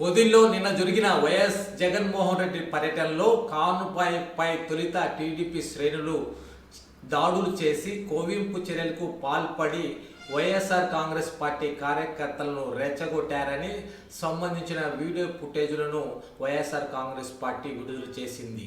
పొదిల్లో నిన్న జరిగిన వైఎస్ జగన్మోహన్ రెడ్డి పర్యటనలో కానుపై తొలిత టీడీపీ శ్రేణులు దాడులు చేసి కోవింపు చర్యలకు పాల్పడి వైఎస్ఆర్ కాంగ్రెస్ పార్టీ కార్యకర్తలను రెచ్చగొట్టారని సంబంధించిన వీడియో ఫుటేజ్లను వైఎస్ఆర్ కాంగ్రెస్ పార్టీ విడుదల చేసింది.